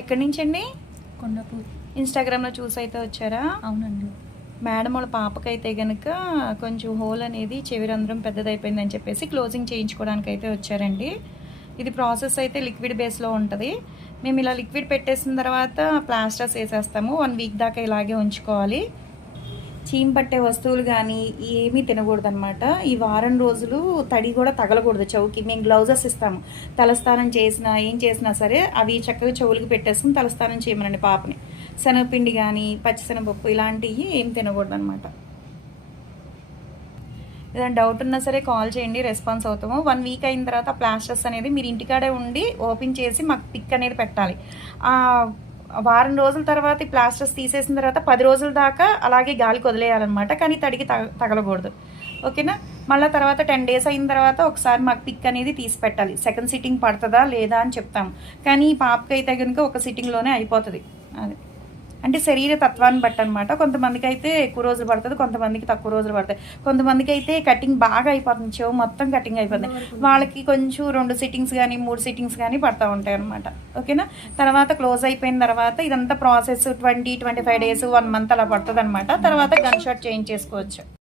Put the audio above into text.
ఎక్కడి నుంచి అండి? కొండాపూర్. ఇన్స్టాగ్రామ్లో చూసి అయితే వచ్చారా? అవునండి. మేడం వాళ్ళ పాపకైతే కనుక కొంచెం హోల్ అనేది చెవిరంధ్రం పెద్దదైపోయిందని చెప్పేసి క్లోజింగ్ చేయించుకోవడానికి అయితే వచ్చారండి. ఇది ప్రాసెస్ అయితే లిక్విడ్ బేస్లో ఉంటుంది. మేము ఇలా లిక్విడ్ పెట్టేసిన తర్వాత ప్లాస్టర్స్ వేసేస్తాము. 1 వీక్ దాకా ఇలాగే ఉంచుకోవాలి. చీమ్ పట్టే వస్తువులు కానీ ఏమీ తినకూడదు అనమాట. ఈ వారం రోజులు తడి కూడా తగలకూడదు చెవుకి. మేము గ్లౌజెస్ ఇస్తాము. తలస్నానం చేసినా ఏం చేసినా సరే అవి చక్కగా చెవులకి పెట్టేసుకుని తలస్నానం చేయమనండి పాపని. శనగపిండి కానీ పచ్చిశనగపప్పు ఇలాంటివి ఏం తినకూడదు అనమాట. ఏదైనా డౌట్ ఉన్నా సరే కాల్ చేయండి, రెస్పాన్స్ అవుతాము. 1 వీక్ అయిన తర్వాత ప్లాస్టర్స్ అనేది మీరు ఇంటికాడే ఉండి ఓపెన్ చేసి మాకు పిక్ అనేది పెట్టాలి. వారం రోజుల తర్వాత ఈ ప్లాస్టర్స్ తీసేసిన తర్వాత 10 రోజుల దాకా అలాగే గాలికి వదిలేయాలన్నమాట. కానీ తడికి తగలకూడదు. ఓకేనా? మళ్ళీ తర్వాత 10 డేస్ అయిన తర్వాత ఒకసారి మాకు పిక్ అనేది తీసి పెట్టాలి. సెకండ్ సిట్టింగ్ పడుతుందా లేదా అని చెప్తాము. కానీ ఈ పాపకి అయితే కనుక ఒక సిట్టింగ్లోనే అయిపోతుంది. అది అంటే శరీర తత్వాన్ని బట్టి అనమాట. కొంతమందికి అయితే ఎక్కువ రోజులు పడుతుంది, కొంతమందికి తక్కువ రోజులు పడతాయి. కొంతమందికి అయితే కటింగ్ బాగా అయిపోతుంది, చెవు మొత్తం కటింగ్ అయిపోతుంది. వాళ్ళకి కొంచెం 2 సిట్టింగ్స్ కానీ 3 సిట్టింగ్స్ కానీ పడుతూ ఉంటాయి అనమాట. ఓకేనా? తర్వాత క్లోజ్ అయిపోయిన తర్వాత ఇదంతా ప్రాసెస్ 20-25 డేస్ 1 మంత్ అలా పడుతుంది అనమాట. తర్వాత గన్ షాట్ చేంజ్ చేసుకోవచ్చు.